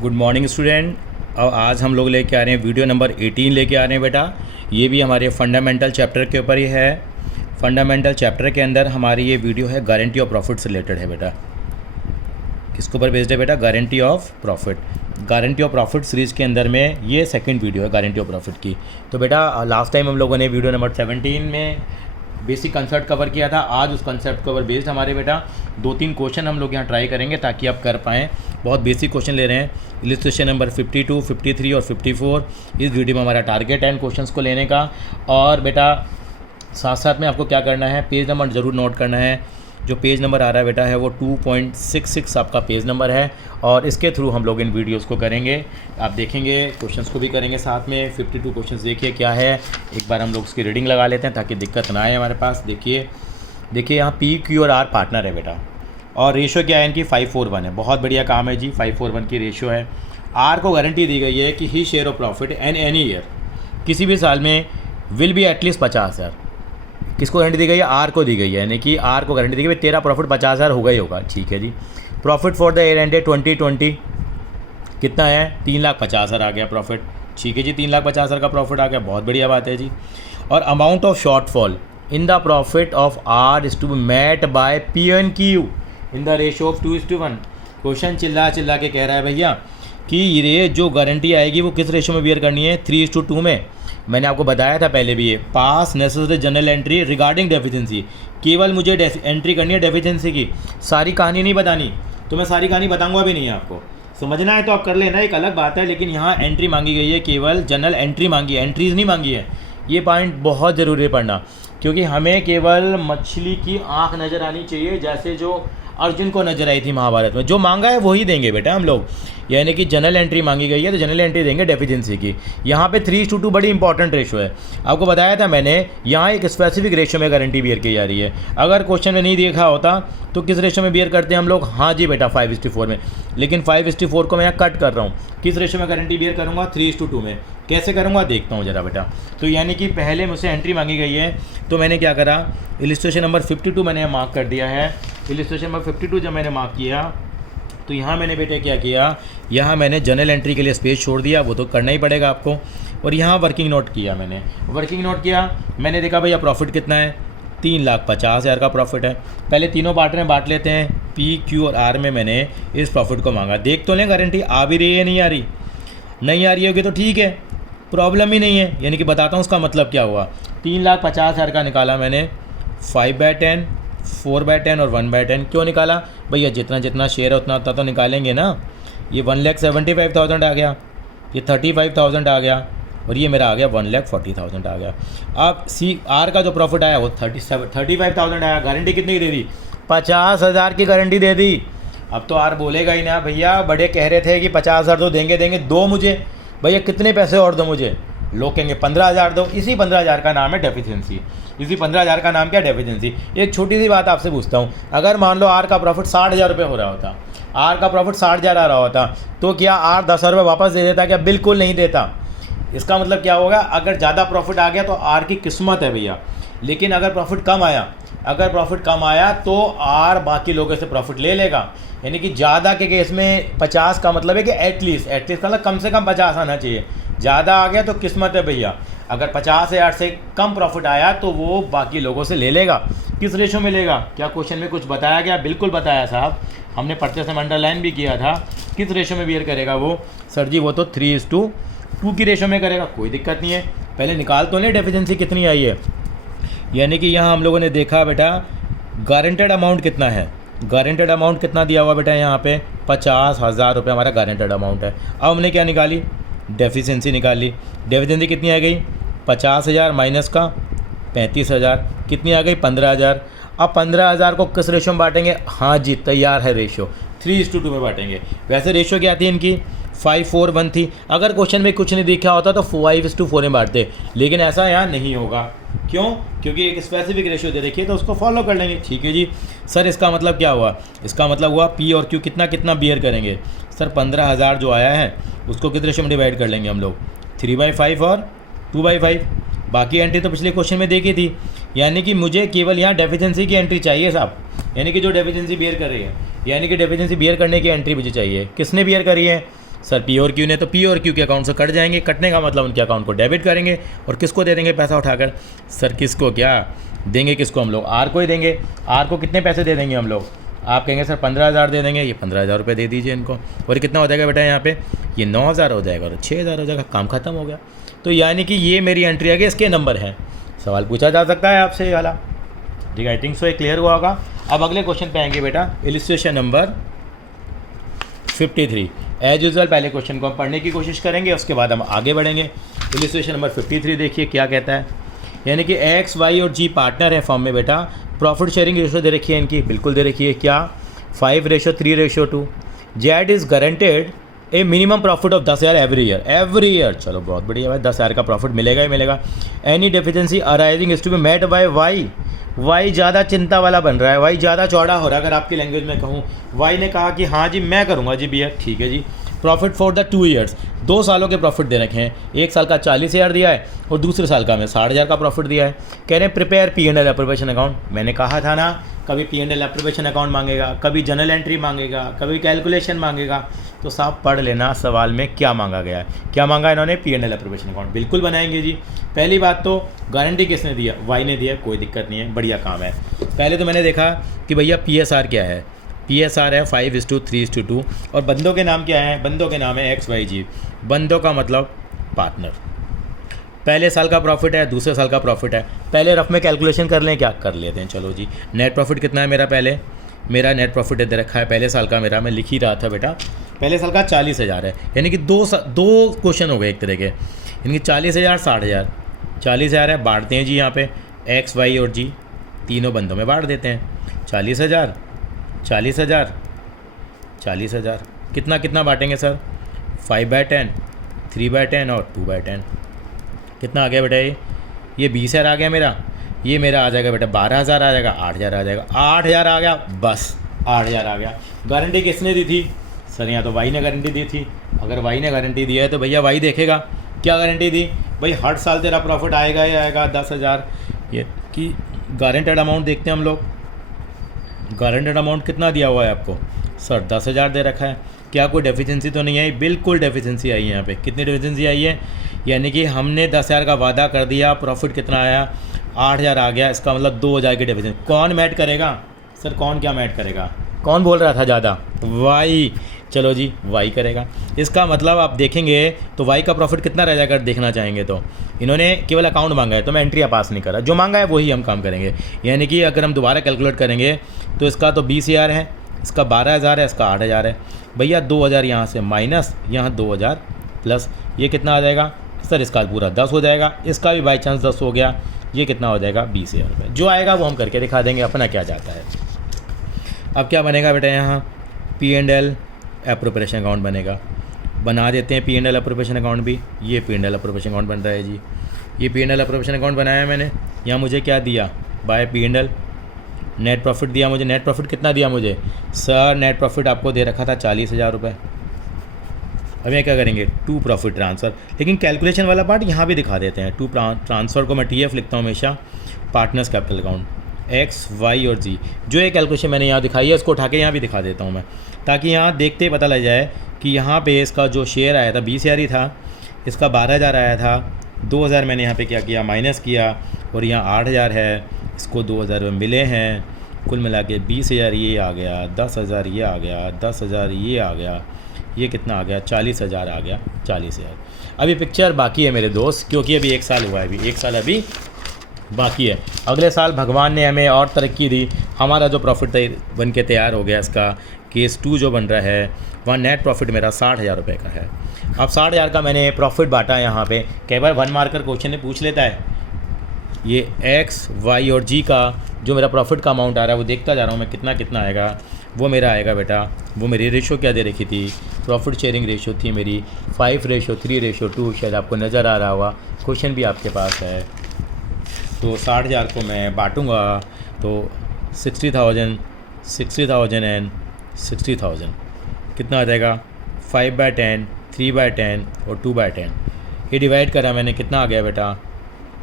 Good morning student. और आज हम लोग लेके आ रहे हैं वीडियो नंबर 18 लेके आ रहे हैं बेटा। ये भी हमारे फंडामेंटल चैप्टर के ऊपर ही है। फंडामेंटल चैप्टर के अंदर हमारी ये वीडियो है गारंटी ऑफ प्रॉफिट से रिलेटेड है बेटा। किसके ऊपर बेस्ड है बेटा? Guarantee of profit. Guarantee of profit series के अंदर में ये सेकंड वीडियो है गारंटी ऑफ प्रॉफिट की। तो बेटा लास्ट टाइम हम लोगों ने वीडियो नंबर 17 में बेसिक कंसेप्ट कवर किया था। आज उस कंसेप्ट के ऊपर बेस्ड हमारे बेटा 2-3 क्वेश्चन हम लोग यहाँ ट्राई करेंगे ताकि आप कर पाएँ। बहुत बेसिक क्वेश्चन ले रहे हैं। इलस्ट्रेशन नंबर 52, 53 और 54 इस वीडियो में हमारा टारगेट है इन क्वेश्चंस को लेने का। और बेटा साथ साथ में आपको क्या करना है, पेज नंबर ज़रूर नोट करना है। जो पेज नंबर आ रहा है बेटा है वो 2.66 आपका पेज नंबर है और इसके थ्रू हम लोग इन वीडियोस को करेंगे। आप देखेंगे, क्वेश्चंस को भी करेंगे साथ में। 52 क्वेश्चंस देखिए क्या है, एक बार हम लोग उसकी रीडिंग लगा लेते हैं ताकि दिक्कत ना आए हमारे पास। देखिए यहाँ पी, क्यू और आर पार्टनर है बेटा और रेशो क्या है इनकी 541 है। बहुत बढ़िया काम है जी, 541 की रेशो है। आर को गारंटी दी गई है कि ही share of profit in any year, किसी भी साल में विल बी एटलीस्ट 50,000। किसको गारंटी दी गई है? आर को दी गई है, यानी कि आर को गारंटी दी गई है तेरा प्रॉफिट 50,000 होगा ही होगा। ठीक है जी। Profit for the year ended 2020 कितना है? 3,50,000 आ गया प्रॉफिट। ठीक है जी, 3,50,000 का प्रॉफिट आ गया, बहुत बढ़िया बात है जी। और amount of shortfall in the profit of R is to be met by P and Q in the ratio of 2:1। Question चिल्ला के कह रहा है भैया कि ये जो गारंटी आएगी वो किस रेशो में बियर करनी है? 3:2 में। मैंने आपको बताया था पहले भी, ये पास necessary general entry regarding deficiency. केवल मुझे एंट्री करनी है डेफिशिएंसी की, सारी कहानी नहीं बतानी। तो मैं सारी कहानी बताऊंगा भी नहीं है, आपको समझना है तो आप कर लेना, एक अलग बात है। लेकिन यहाँ एंट्री मांगी गई है, केवल जनरल एंट्री मांगी है, एंट्रीज नहीं मांगी है। ये पॉइंट बहुत ज़रूरी है पढ़ना, क्योंकि हमें केवल मछली की आँख नज़र आनी चाहिए, जैसे जो अर्जुन को नजर आई थी महाभारत में। जो मांगा है वही देंगे बेटा हम लोग, यानी कि जनरल एंट्री मांगी गई है तो जनरल एंट्री देंगे डेफिशिएंसी की। यहाँ पे 3:2 बड़ी इंपॉर्टेंट रेशो है। आपको बताया था मैंने, यहाँ एक स्पेसिफिक रेशो में गारंटी बियर की जा रही है। अगर क्वेश्चन में नहीं देखा होता तो किस रेशो में बियर करते हैं हम लोग? हाँ जी बेटा 5:4 में। लेकिन 5:4 को मैं यहाँ कट कर रहा हूँ। किस रेशो में गारंटी बियर करूँगा? 3:2 में। कैसे करूँगा देखता हूँ ज़रा बेटा। तो यानी कि पहले मुझसे एंट्री मांगी गई है, तो मैंने क्या करा, इलस्ट्रेशन नंबर 52 मैंने मार्क कर दिया है। इलस्ट्रेशन नंबर 52 जब मैंने मार्क किया तो यहाँ मैंने बेटे क्या किया, यहाँ मैंने जनरल एंट्री के लिए स्पेस छोड़ दिया, वो तो करना ही पड़ेगा आपको। और यहाँ वर्किंग नोट किया मैंने, मैंने देखा भैया प्रॉफिट कितना है? 3,50,000 का प्रॉफिट है। पहले तीनों पार्ट में बांट लेते हैं, पी, क्यू और आर में मैंने इस प्रॉफिट को मांगा। देख तो लें गारंटी आ भी रही है, नहीं आ रही? नहीं आ रही होगी तो ठीक है, प्रॉब्लम ही नहीं है। यानी कि बताता हूँ उसका मतलब क्या हुआ। 3,50,000 का निकाला मैंने, 5/10, 4/10 और 1/10। क्यों निकाला भैया? जितना जितना शेयर है उतना उतना तो निकालेंगे ना। ये 1,75,000 आ गया, ये 35,000 आ गया और ये मेरा आ गया 1,40,000 आ गया। अब सी आर का जो प्रॉफिट आया वो 35,000 आया। गारंटी कितनी दे दी? 50,000 की गारंटी दे दी। अब तो आर बोलेगा ही ना, भैया बड़े कह रहे थे कि 50,000 दो, देंगे दो मुझे। भैया कितने पैसे और दो मुझे? लोग कहेंगे 15,000 दो। इसी 15,000 का नाम है डेफिशिएंसी। इसी 15,000 का नाम क्या? डेफिशिएंसी। एक छोटी सी बात आपसे पूछता हूँ, अगर मान लो आर का प्रॉफिट 60,000 रुपये हो रहा होता, आर का प्रॉफिट 60,000 आ रहा होता, तो क्या आर 10,000 रुपये वापस दे देता? क्या बिल्कुल नहीं देता। इसका मतलब क्या होगा? अगर ज़्यादा प्रॉफिट आ गया तो आर की किस्मत है भैया। लेकिन अगर प्रॉफिट कम आया तो आर बाकी लोगों से प्रॉफिट ले लेगा। यानी कि ज़्यादा के केस में 50 का मतलब है कि एटलीस्ट का मतलब कम से कम 50 आना चाहिए। ज़्यादा आ गया तो किस्मत है भैया। अगर 50,000 से कम प्रॉफिट आया तो वो बाकी लोगों से ले लेगा। किस रेशो में लेगा? क्या क्वेश्चन में कुछ बताया गया? बिल्कुल बताया साहब, हमने पढ़ते समय अंडरलाइन भी किया था। किस रेशो में बियर करेगा वो? सर जी वो तो 3:2 की रेशो में करेगा। कोई दिक्कत नहीं है, पहले निकाल तो लें डेफिशिएंसी कितनी आई है। यानी कि यहाँ हम लोगों ने देखा बेटा गारंटेड अमाउंट कितना है। गारंटेड अमाउंट कितना दिया हुआ बेटा? यहाँ पे 50,000 रुपये हमारा गारंटेड अमाउंट है। अब हमने क्या निकाली? डेफिशिएंसी निकाल ली। डेफिशिएंसी कितनी आ गई? 50,000 माइनस का 35,000, कितनी आ गई? 15,000। अब 15,000 को किस रेशो में बांटेंगे? हाँ जी तैयार है रेशो, 3:2 में बांटेंगे। वैसे रेशो क्या थी इनकी? 5:4:1 थी। अगर क्वेश्चन में कुछ नहीं दिखा होता तो 5:4 में बांटते, लेकिन ऐसा यहाँ नहीं होगा। क्यों? क्योंकि एक स्पेसिफिक रेशियो दे रखी है तो उसको फॉलो कर लेंगे। ठीक है जी। सर इसका मतलब क्या हुआ? इसका मतलब हुआ पी और क्यू कितना कितना बियर करेंगे। सर 15,000 जो आया है उसको किस रेशियो में डिवाइड कर लेंगे हम लोग? 3/5 और 2/5। बाकी एंट्री तो पिछले क्वेश्चन में देखी थी। यानी कि मुझे केवल यहाँ डेफिशिएंसी की एंट्री चाहिए साहब, यानी कि जो डेफिशिएंसी बियर कर रही है, यानी कि डेफिशिएंसी बियर करने की एंट्री मुझे चाहिए। किसने बियर करी है? सर पी और क्यू ने, तो पी और क्यू के अकाउंट से कट जाएंगे। कटने का मतलब उनके अकाउंट को डेबिट करेंगे और किसको दे देंगे पैसा उठाकर? सर किसको क्या देंगे, किसको? हम लोग आर को ही देंगे। आर को कितने पैसे दे देंगे हम लोग? आप कहेंगे सर 15,000 दे देंगे, ये 15,000 रुपये दे दीजिए इनको। और ये कितना हो जाएगा बेटा यहाँ पे? ये 9,000 हो जाएगा और 6,000 हो जाएगा, काम खत्म हो गया। तो यानी कि ये मेरी एंट्री आ गई, इसके नंबर हैं। सवाल पूछा जा सकता है आपसे ये वाला, ठीक है। आई थिंक सो ये क्लियर हुआ होगा। अब अगले क्वेश्चन पे आएंगे बेटा, इलिस्ट्रेशन नंबर 53। एज यूजुअल पहले क्वेश्चन को हम पढ़ने की कोशिश करेंगे, उसके बाद हम आगे बढ़ेंगे। इलिस्ट्रेशन नंबर 53 देखिए क्या कहता है। यानी कि एक्स, वाई और जी पार्टनर है फॉर्म में बेटा। प्रॉफिट शेयरिंग रेशो दे रखी है इनकी, बिल्कुल दे रखी है। क्या? 5:3:2। Z is guaranteed A minimum profit of 10,000 every year. चलो बहुत बढ़िया भाई, 10,000 का प्रॉफिट मिलेगा ही मिलेगा। Any deficiency arising is to be met by Y. Y ज़्यादा चिंता वाला बन रहा है, वाई ज़्यादा चौड़ा हो रहा है। अगर आपकी लैंग्वेज में कहूँ, वाई ने कहा कि हाँ जी मैं करूँगा जी भैया, ठीक है जी। प्रॉफिट फॉर द 2 ईयर्स, 2 सालों के प्रॉफिट दे रखे हैं। एक साल का 40,000 दिया है और दूसरे साल का हमें 60,000 का प्रॉफिट दिया है। कह रहे हैं प्रिपेयर P&L एप्रोप्रिएशन अकाउंट। मैंने कहा था ना, कभी P&L एप्रोप्रिएशन अकाउंट मांगेगा, कभी जनरल एंट्री मांगेगा, कभी कैलकुलेशन मांगेगा। तो साहब पढ़ लेना सवाल में क्या मांगा गया है। क्या मांगा इन्होंने? P&L appropriation account. बिल्कुल बनाएंगे जी। पहली बात तो गारंटी किसने दिया? वाई ने दिया, कोई दिक्कत नहीं है, बढ़िया काम है। पहले तो मैंने देखा कि भैया PSR क्या है। PSR है 5:3:2 और बंदों के नाम क्या हैं? बंदों के नाम है XYG। बंदों का मतलब पार्टनर। पहले साल का प्रॉफिट है, दूसरे साल का प्रॉफिट है। पहले रफ में कैलकुलेशन कर लें, क्या कर लेते हैं? चलो जी। नेट प्रॉफिट कितना है मेरा? पहले मेरा नेट प्रॉफिट दे रखा है पहले साल का, मेरा मैं लिख ही रहा था बेटा, पहले साल का 40,000 है। यानी कि दो क्वेश्चन हो गए एक तरह के। यानी कि 40,000 60,000। 40,000 है, बांटते हैं जी यहाँ पे एक्स, वाई और जी, तीनों बंदों में बांट देते हैं। 40,000 40,000 40,000, कितना कितना बांटेंगे सर? 5/10, 3/10 और 2/10। कितना आ गया बेटा? ये 20,000 आ गया मेरा। ये मेरा आ जाएगा बेटा 12,000 आ जाएगा, 8,000 आ जाएगा। 8,000 आ गया, बस 8,000 आ गया। गारंटी किसने दी थी? सर यहाँ तो वाई ने गारंटी दी थी। अगर वाई ने गारंटी दी है तो भैया वाई देखेगा। क्या गारंटी दी? भाई हर साल तेरा प्रॉफिट आएगा ही आएगा 10,000। ये कि गारंटेड अमाउंट देखते हैं हम लोग। गारंटेड अमाउंट कितना दिया हुआ है आपको? सर 10,000 दे रखा है। क्या कोई डेफिशिएंसी तो नहीं आई? बिल्कुल डेफिशिएंसी आई है यहाँ पे। कितनी डेफिशिएंसी आई है? यानी कि हमने 10,000 का वादा कर दिया, प्रॉफिट कितना आया? 8,000 आ गया। इसका मतलब 2,000 की डेफिशिएंसी। कौन मैट करेगा? सर कौन क्या मैट करेगा? कौन बोल रहा था ज़्यादा? वाई। चलो जी वाई करेगा। इसका मतलब आप देखेंगे तो वाई का प्रॉफिट कितना रह जाएगा देखना चाहेंगे तो। इन्होंने केवल अकाउंट मांगा है तो मैं एंट्रियाँ पास नहीं कर रहा, जो मांगा है वही हम काम करेंगे। यानी कि अगर हम दोबारा कैलकुलेट करेंगे तो इसका तो 20,000 है, इसका 12,000 है, इसका 8,000 है। भैया 2,000 यहाँ से माइनस, यहाँ 2,000 प्लस, ये कितना आ जाएगा? सर इसका पूरा 10 हो जाएगा, इसका भी बाई चांस 10 हो गया। ये कितना हो जाएगा? 20,000 रुपये। जो आएगा वो हम करके दिखा देंगे, अपना क्या जाता है। अब क्या बनेगा बेटा? यहाँ P&L एप्रोप्रिएशन अकाउंट बनेगा। बना देते हैं P&L एप्रोप्रिएशन अकाउंट भी। ये P&L एप्रोप्रिएशन अकाउंट बन रहा है जी। ये P&L एप्रोप्रिएशन अकाउंट बनाया मैंने। यहाँ मुझे क्या दिया? बाय P&L नेट प्रॉफिट दिया मुझे। नेट प्रॉफिट कितना दिया मुझे? सर नेट प्रॉफिट आपको दे रखा था 40,000 रुपये। अब यहाँ क्या करेंगे? To profit transfer. लेकिन कैलकुलेशन वाला पार्ट यहाँ भी दिखा देते हैं। टू ट्रांसफ़र को मैं TF लिखता हूँ हमेशा, partners capital account, X, Y और जी। जो ये कैलकुलेशन मैंने यहाँ दिखाई है उसको उठा के यहाँ भी दिखा देता हूँ मैं, ताकि यहाँ देखते ही पता लग जाए कि यहाँ पे इसका जो शेयर आया था 20,000 ही था, इसका 12,000 आया था। 2,000 मैंने यहाँ पे क्या किया? माइनस किया। और यहाँ 8,000 है, इसको 2,000 रुपये मिले हैं। कुल मिला के 20,000 ये आ गया, 10,000 ये आ गया, 10,000 ये आ गया, ये कितना आ गया? 40,000 आ गया। 40,000। अभी पिक्चर बाकी है मेरे दोस्त, क्योंकि अभी 1 साल हुआ है, अभी 1 साल अभी बाकी है। अगले साल भगवान ने हमें और तरक्की दी, हमारा जो प्रॉफिट बन के तैयार हो गया, इसका केस 2 जो बन रहा है, वहाँ नेट प्रॉफिट मेरा 60,000 रुपये का है। अब 60,000 का मैंने प्रॉफिट बांटा यहाँ पे। कई बार 1 मार्कर क्वेश्चन में पूछ लेता है। ये एक्स, वाई और जी का जो मेरा प्रॉफिट का अमाउंट आ रहा है वो देखता जा रहा हूँ मैं, कितना कितना आएगा। वो मेरा आएगा बेटा, वो मेरी रेशो क्या दे रखी थी? प्रॉफिट शेयरिंग रेशो थी मेरी 5:3:2। शायद आपको नज़र आ रहा होगा, क्वेश्चन भी आपके पास है। तो 60,000 को मैं बांटूँगा तो 60,000, 60,000 एंड 60,000 कितना आ जाएगा? 5/10, 3/10 और 2/10। ये डिवाइड करा मैंने, कितना आ गया बेटा?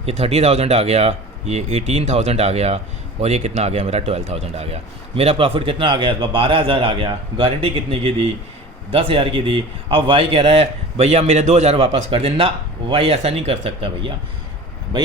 ये 30,000 आ गया, ये 18,000 आ गया, और ये कितना आ गया मेरा? 12,000 आ गया। मेरा प्रॉफिट कितना आ गया? 12,000 आ गया। गारंटी कितने की दी? 10,000 की दी, अब वाई कह रहा है भैया मेरे 2,000 वापस कर देना। वाई ऐसा नहीं कर सकता भैया,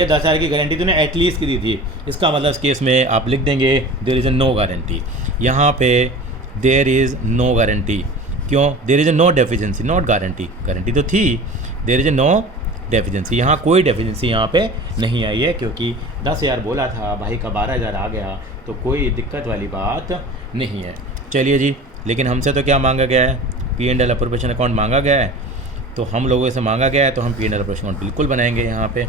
10,000 की गारंटी तूने एटलीस्ट की दी थी। इसका मतलब इस केस में आप लिख देंगे there is a no guarantee. यहाँ पे देयर इज़ नो गारंटी, क्यों? There is a no deficiency, not guarantee. Guarantee तो थी, there is a no deficiency. यहाँ कोई डेफिशिएंसी यहाँ पे नहीं आई है, क्योंकि 10,000 बोला था, भाई का 12,000 आ गया, तो कोई दिक्कत वाली बात नहीं है। चलिए जी, लेकिन हमसे तो क्या मांगा गया है? P&L अप्रोप्रिएशन अकाउंट मांगा गया है, तो हम लोगों से मांगा गया है, तो हम P&L अप्रोप्रिएशन अकाउंट बिल्कुल बनाएंगे। यहाँ पे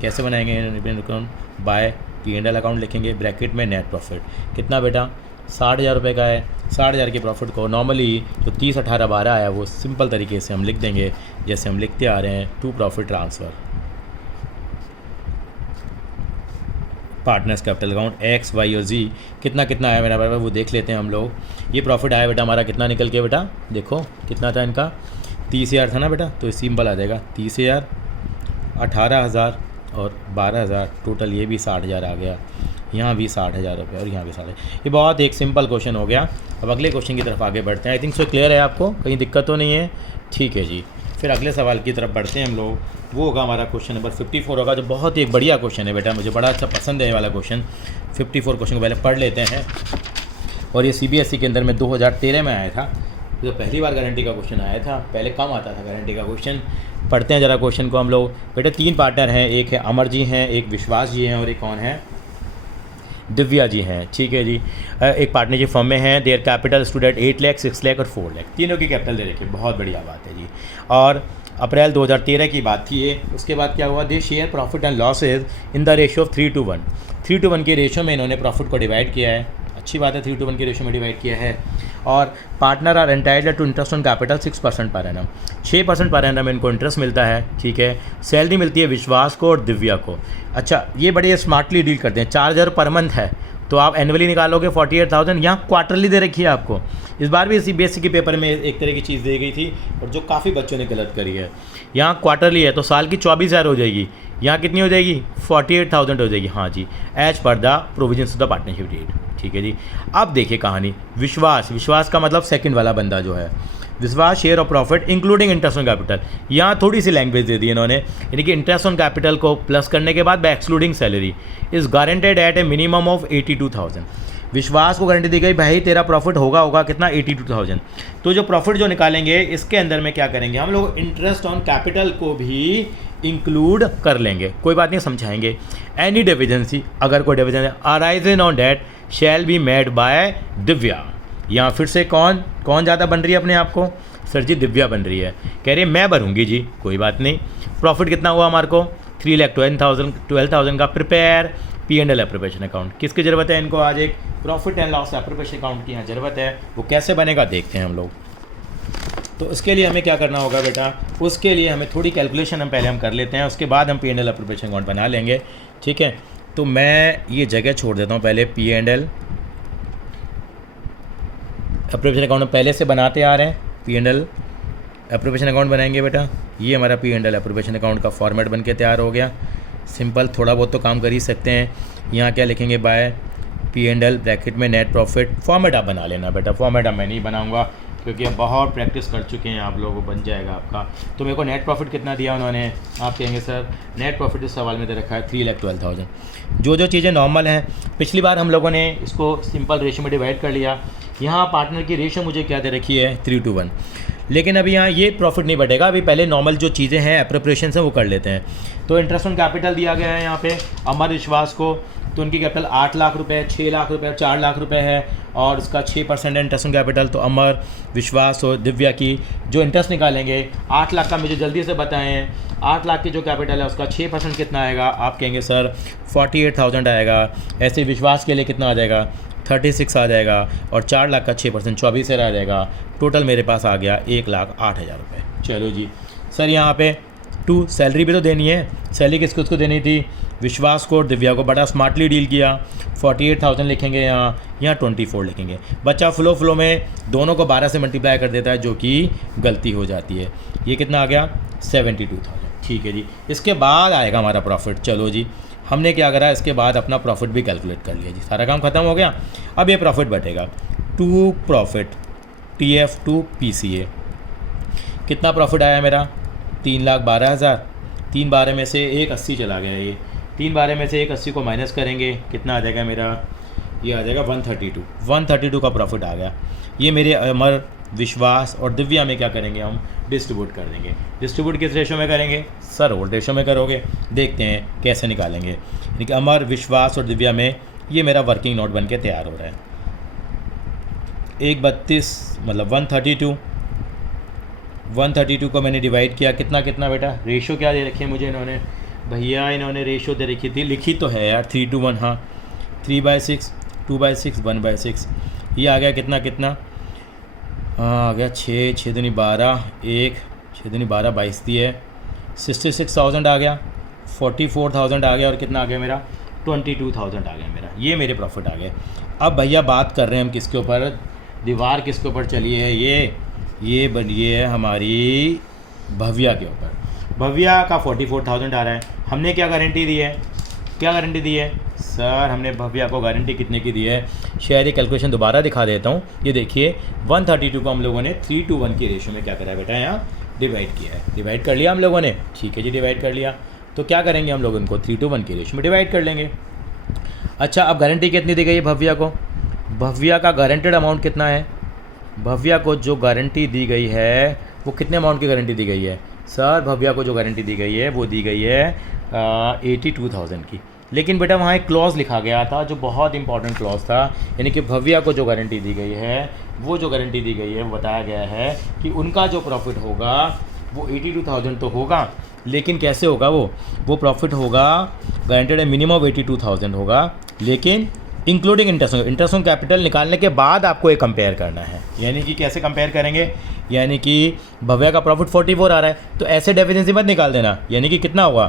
कैसे बनाएंगे? अकाउंट बाय P&L अकाउंट लिखेंगे, ब्रैकेट में नेट प्रॉफिट कितना बेटा? 60,000 रुपये का है। 60,000 के प्रॉफिट को नॉर्मली जो 30, 18, 12 आया वो सिंपल तरीके से हम लिख देंगे, जैसे हम लिखते आ रहे हैं, to profit transfer partners capital account X, Y और Z। कितना कितना आया मेरा बेटा वो देख लेते हैं हम लोग। ये प्रॉफिट आया बेटा हमारा, कितना निकल के बेटा देखो कितना था इनका, 30,000 था ना बेटा, तो सिंपल आ जाएगा 30,000, 18,000 और 12,000, टोटल ये भी 60,000 आ गया। यहाँ भी 60,000 रुपये और यहाँ भी 60,000। ये बहुत एक सिंपल क्वेश्चन हो गया। अब अगले क्वेश्चन की तरफ आगे बढ़ते हैं। आई थिंक सो क्लियर है आपको, कहीं दिक्कत तो नहीं है? ठीक है जी, फिर अगले सवाल की तरफ बढ़ते हैं हम लोग। वो होगा हमारा क्वेश्चन नंबर 54 होगा, जो बहुत ही एक बढ़िया क्वेश्चन है बेटा, मुझे बड़ा अच्छा पसंद है ये वाला क्वेश्चन। 54 क्वेश्चन को पहले पढ़ लेते हैं। और ये CBSE के अंदर में 2013 में आया था, जो पहली बार गारंटी का क्वेश्चन आया था। पहले कम आता था गारंटी का क्वेश्चन। पढ़ते हैं ज़रा क्वेश्चन को हम लोग। बेटा 3 पार्टनर हैं, एक है अमर जी हैं, एक विश्वास जी हैं और एक कौन है? दिव्या जी हैं। ठीक है जी, एक पार्टनरशिप फर्म में हैं। Their capital stood at 8 lakh, 6 lakh और 4 लाख। तीनों की कैपिटल दे रखी है, बहुत बढ़िया बात है जी। और अप्रैल 2013 की बात थी ये। उसके बाद क्या हुआ? They share profit and losses in the ratio of 3:1। 3:1 के रेशियो में इन्होंने प्रॉफिट को डिवाइड किया है। अच्छी बात है, 3:1 के रेशियो में डिवाइड किया है। और partner are entitled to interest on capital 6% per annum. 6% per annum इनको इंटरेस्ट मिलता है। ठीक है, सैलरी मिलती है विश्वास को और दिव्या को। अच्छा, ये बड़े स्मार्टली डील करते हैं। 4,000 पर मंथ है, तो आप एनुअली निकालोगे 48,000। यहाँ क्वार्टरली दे रखी है आपको। इस बार भी CBSE के पेपर में एक तरह की चीज़ दी गई थी, और जो काफ़ी बच्चों ने गलत करी है। यहाँ क्वार्टरली है, तो साल की 24,000 हो जाएगी। यहाँ कितनी हो जाएगी? 48,000 हो जाएगी। हाँ जी, as per the provisions of the partnership deed. ठीक है जी, अब देखिए कहानी। विश्वास का मतलब सेकंड वाला बंदा जो है, Vishwas share of profit including interest on capital. यहाँ थोड़ी सी लैंग्वेज दे दी इन्होंने, यानी कि इंटरेस्ट ऑन कैपिटल को प्लस करने के बाद excluding salary is guaranteed at a minimum of 82,000। Vishwas को गारंटी दी गई, भाई तेरा प्रॉफिट होगा कितना? 82,000। तो जो प्रॉफिट जो निकालेंगे इसके अंदर में क्या करेंगे हम लोग? इंटरेस्ट ऑन कैपिटल को भी इंक्लूड कर लेंगे। कोई बात नहीं, समझाएंगे। एनी डेफिशिएंसी, अगर कोई deficiency arising on that shall be made by Divya. यहाँ फिर से कौन ज़्यादा बन रही है अपने आप को? सर जी दिव्या बन रही है। कह रही है मैं भरूंगी जी, कोई बात नहीं। प्रॉफिट कितना हुआ हमारे को? 3,12,000 का। Prepare P&L appropriation account. किसकी ज़रूरत है इनको? आज एक profit and loss appropriation account की यहाँ ज़रूरत है। वो कैसे बनेगा देखते हैं हम लोग। तो उसके लिए हमें क्या करना होगा बेटा? उसके लिए हमें थोड़ी कैलकुलेशन हम पहले कर लेते हैं, उसके बाद हम P&L अप्रोप्रिएशन अकाउंट बना लेंगे। ठीक है, तो मैं ये जगह छोड़ देता हूँ पहले। P&L अप्रोप्रिएशन अकाउंट हम पहले से बनाते आ रहे हैं। P&L अप्रोप्रिएशन अकाउंट बनाएंगे बेटा। ये हमारा P&L अप्रोप्रिएशन अकाउंट का फॉर्मेट बन के तैयार हो गया। सिंपल, थोड़ा बहुत तो काम कर ही सकते हैं। यहाँ क्या लिखेंगे? बाय P&L ब्रैकेट में नेट प्रॉफिट। फॉर्मेट आप बना लेना बेटा, फॉर्मेट अब मैं नहीं बनाऊँगा, क्योंकि अब बहुत प्रैक्टिस कर चुके हैं आप लोग, बन जाएगा आपका। तो मेरे को नेट प्रॉफिट कितना दिया उन्होंने? आप कहेंगे सर नेट प्रॉफिट इस सवाल में दे रखा है 3,12,000। जो चीज़ें नॉर्मल हैं, पिछली बार हम लोगों ने इसको सिंपल रेशियो में डिवाइड कर लिया। यहाँ पार्टनर की रेशियो मुझे क्या दे रखी है? 3:1। लेकिन अभी यहाँ ये प्रॉफिट नहीं बढ़ेगा, अभी पहले नॉर्मल जो चीज़ें हैं एप्रोप्रिएशन से वो कर लेते हैं। तो इंटरेस्ट ऑन कैपिटल दिया गया है यहाँ पे अमर विश्वास को, तो उनकी कैपिटल 8 लाख रुपए, 6 लाख रुपए और 4 लाख रुपए है, और उसका 6% इंटरेस्ट ऑन कैपिटल। तो अमर विश्वास और दिव्या की जो इंटरेस्ट निकालेंगे 8 लाख का, मुझे जल्दी से बताएं 8 लाख की जो कैपिटल है उसका 6% कितना आएगा? आप कहेंगे सर 48,000 आएगा। ऐसे विश्वास के लिए कितना आ जाएगा? 36 आ जाएगा, और 4 लाख का 6% 24,000 आ जाएगा। टोटल मेरे पास आ गया 1,08,000 रुपये। चलो जी सर, यहाँ पे सैलरी भी तो देनी है। सैलरी किसको देनी थी? विश्वास को और दिव्या को। बड़ा स्मार्टली डील किया। 48,000 लिखेंगे, यहाँ 24 लिखेंगे। बच्चा फ्लो में दोनों को 12 से मल्टीप्लाई कर देता है, जो कि गलती हो जाती है। ये कितना आ गया? 72,000। ठीक है जी, इसके बाद आएगा हमारा प्रॉफिट। चलो जी, हमने क्या करा? इसके बाद अपना प्रॉफिट भी कैलकुलेट कर लिया जी, सारा काम खत्म हो गया। अब ये प्रॉफिट बटेगा to profit TF to PCA। कितना प्रॉफिट आया मेरा 3,12,000। 3/12 में से 180 चला गया। ये 3/12 में से 180 को माइनस करेंगे, कितना आ जाएगा मेरा, ये आ जाएगा 132 का प्रॉफिट आ गया। ये मेरे अमर, विश्वास और दिव्या में क्या करेंगे, हम डिस्ट्रीब्यूट कर देंगे। डिस्ट्रीब्यूट किस रेशो में करेंगे सर, ओल्ड रेशो में करोगे। देखते हैं कैसे निकालेंगे। यानी कि अमर, विश्वास और दिव्या में ये मेरा वर्किंग नोट बन के तैयार हो रहा है। 132 मतलब 132 को मैंने डिवाइड किया, कितना कितना बेटा, रेशो क्या दे रखी है मुझे इन्होंने, भैया इन्होंने रेशो दे रखी थी, लिखी तो है यार 3:1, हाँ 3/6, 2/6, 1/6। ये आ गया कितना कितना, हाँ आ गया 6, 6 दूनी 12, 1, 6 दूनी 12, 22 दी है, 66,000 आ गया, 44,000 आ गया और कितना आ गया मेरा 22,000 आ गया मेरा। ये मेरे प्रॉफिट आ गए। अब भैया बात कर रहे हैं हम किसके ऊपर, दीवार किसके ऊपर चली है, ये बनी है हमारी भव्या के ऊपर। भव्या का 44,000 आ रहा है। हमने क्या गारंटी दी है, क्या गारंटी दी है सर, हमने भव्या को गारंटी कितने की दी है, शायद ये कैलकुलेशन दोबारा दिखा देता हूँ। ये देखिए 132 को हम लोगों ने 3:1 की रेशो में क्या करा है बेटा, यहाँ डिवाइड किया है। डिवाइड कर लिया हम लोगों ने, ठीक है जी, डिवाइड कर लिया। तो क्या करेंगे हम लोग, इनको 3:1 की रेशो में डिवाइड कर लेंगे। अच्छा, अब गारंटी कितनी दी गई है भव्या को, भव्या का गारंटेड अमाउंट कितना है, भव्या को जो गारंटी दी गई है वो कितने अमाउंट की गारंटी दी गई है सर, भव्या को जो गारंटी दी गई है वो दी गई है 82,000 की। लेकिन बेटा वहाँ एक क्लॉज लिखा गया था जो बहुत इंपॉर्टेंट क्लॉज था, यानी कि भव्या को जो गारंटी दी गई है, वो जो गारंटी दी गई है वो बताया गया है कि उनका जो प्रॉफिट होगा वो 82,000 तो होगा, लेकिन कैसे होगा, वो प्रॉफिट होगा गारंटेड है मिनिमम 82,000 होगा, लेकिन इंक्लूडिंग इंटरेस्ट ऑन कैपिटल निकालने के बाद आपको ये कंपेयर करना है। यानी कि कैसे कंपेयर करेंगे, यानी कि भव्या का प्रॉफिट 44 आ रहा है तो ऐसे डेफिशिएंसी मत निकाल देना। यानी कि कितना होगा,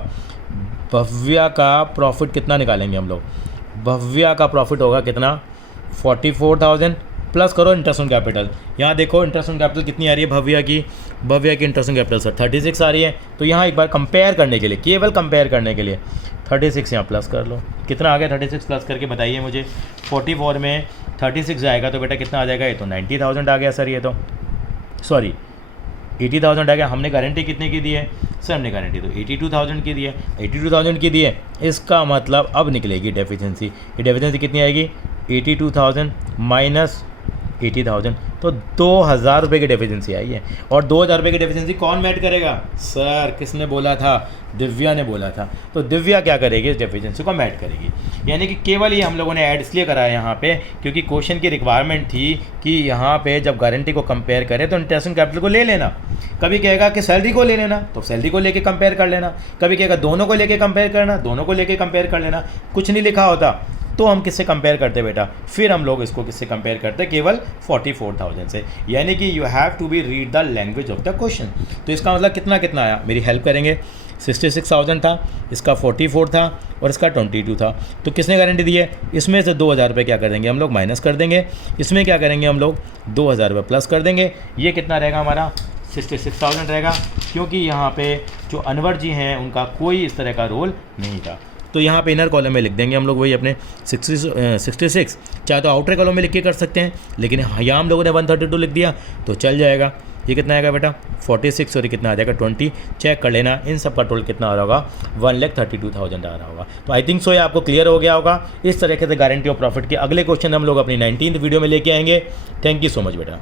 भव्या का प्रॉफिट कितना निकालेंगे हम लोग, भव्या का प्रॉफिट होगा कितना 44,000 प्लस करो इंटरेस्ट ऑन कैपिटल। यहाँ देखो इंटरेस्ट ऑन कैपिटल कितनी आ रही है भव्या की इंटरेस्ट ऑन कैपिटल सर 36 आ रही है। तो यहाँ एक बार कंपेयर करने के लिए, केवल कंपेयर करने के लिए 36 यहाँ प्लस कर लो, कितना आ गया 36 प्लस करके बताइए मुझे। 44 में 36 जाएगा तो बेटा कितना आ जाएगा, ये तो 90,000 आ गया सर, ये तो सॉरी 80,000 आ गया। हमने गारंटी कितने की दी है सर, हमने गारंटी तो 82,000 की दी है, 82,000 की दी है। इसका मतलब अब निकलेगी डेफिशिएंसी, ये डेफिशिएंसी कितनी आएगी 82,000 माइनस 80,000, तो 2,000 रुपये की डेफिशिएंसी आई है। और 2,000 रुपये की डेफिशिएंसी कौन मैट करेगा सर, किसने बोला था, दिव्या ने बोला था। तो दिव्या क्या करेगी, इस डेफिशिएंसी को मैट करेगी। यानी कि केवल ये हम लोगों ने ऐड इसलिए कराया यहाँ पे क्योंकि क्वेश्चन की रिक्वायरमेंट थी कि यहाँ पे जब गारंटी को कंपेयर करें तो इंटरेस्ट ऑन कैपिटल को ले लेना। कभी कहेगा कि सैलरी को ले लेना तो सैलरी को लेके कंपेयर कर लेना, कभी कहेगा दोनों को लेके कंपेयर करना, दोनों को लेके कंपेयर कर लेना। कुछ नहीं लिखा होता तो हम किससे कंपेयर करते बेटा, फिर हम लोग इसको किससे कंपेयर करते, केवल 44,000 से। यानी कि you have to be read the language of the question. तो इसका मतलब कितना कितना आया, मेरी हेल्प करेंगे। 66,000 था, इसका 44 था और इसका 22 था। तो किसने गारंटी दी है, इसमें से 2,000 रुपये क्या कर देंगे हम लोग माइनस कर देंगे, इसमें क्या करेंगे हम लोग 2,000 रुपये प्लस कर देंगे। ये कितना रहेगा हमारा 66,000 रहेगा, क्योंकि यहाँ पे जो अनवर जी हैं उनका कोई इस तरह का रोल नहीं था। तो यहाँ पे इनर कॉलम में लिख देंगे हम लोग वही अपने 66, चाहे तो आउटर कॉलम में लिख के कर सकते हैं, लेकिन यहाँ हम लोगों ने 132 लिख दिया तो चल जाएगा। ये कितना आएगा बेटा 46 और ये कितना आ जाएगा 20, चेक कर लेना इन सब का टोटल कितना आ रहा होगा 1,32,000 आ रहा होगा। तो आई थिंक सो ये आपको क्लियर हो गया होगा। इस तरीके से गारंटी ऑफ प्रॉफिट के अगले क्वेश्चन हम लोग अपनी 19वीं वीडियो में लेके आएंगे। थैंक यू सो मच बेटा।